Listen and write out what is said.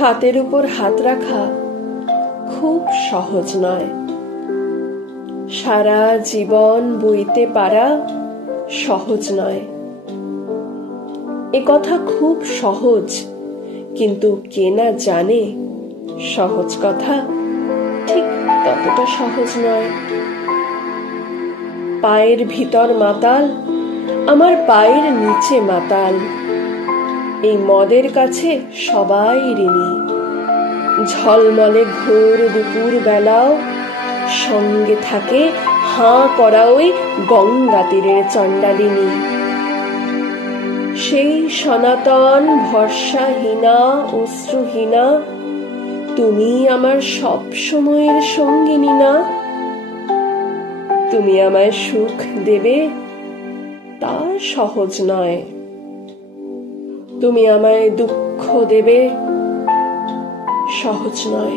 হাতের উপর হাত রাখা খুব সহজ নয়, সারা জীবন বইতে পারা সহজ নয়। এ কথা খুব সহজ, কিন্তু কে না জানে সহজ কথা ঠিক ততটা সহজ নয়। পায়ের ভিতর মাতাল, আমার পায়ের নিচে মাতাল, এই মদের কাছে সবাই ঋণী। ঝলমলে ঘোর দুপুর বেলাও সঙ্গে থাকে হাঁ করা ওই গঙ্গা তীরের চণ্ডালিনী। সেই সনাতন ভরসাহীনা অশ্রুহীনা তুমি আমার সব সময়ের সঙ্গিনী না? তুমি আমায় সুখ দেবে তা সহজ নয়, তুমি আমায় দুঃখ দেবে সহজ নয়।